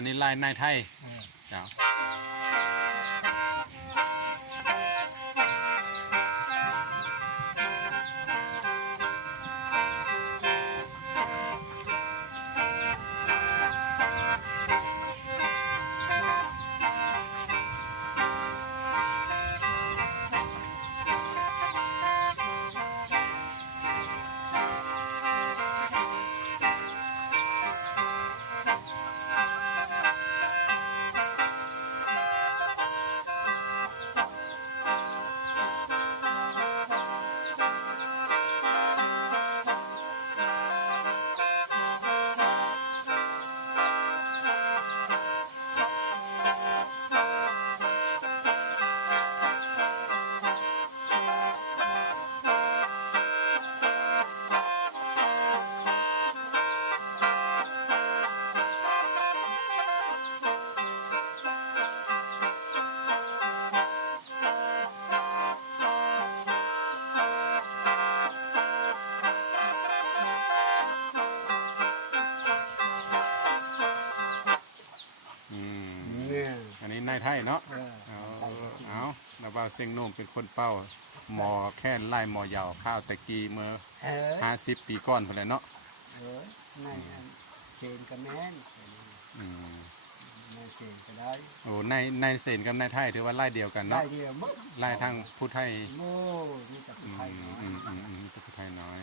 นนี้ลายนายไทยเจ้าอันนี้นายไทยเนาะเอาแล้วว่าเซ็งโน่มเป็นคนเป้าหมอแค่ไล่หมอยาวข้าวตะกี้เมื่อ50 ปีก่อนพุ่นแหละเนาะนายเซนกับแม่นนายเซนก็ได้โอ้นายเซนกับนายไทยถือว่าไล่เดียวกันเนาะไล่ทางผู้ไทยโอ้นี่กับผู้ไทยน้อยผู้ไทยน้อย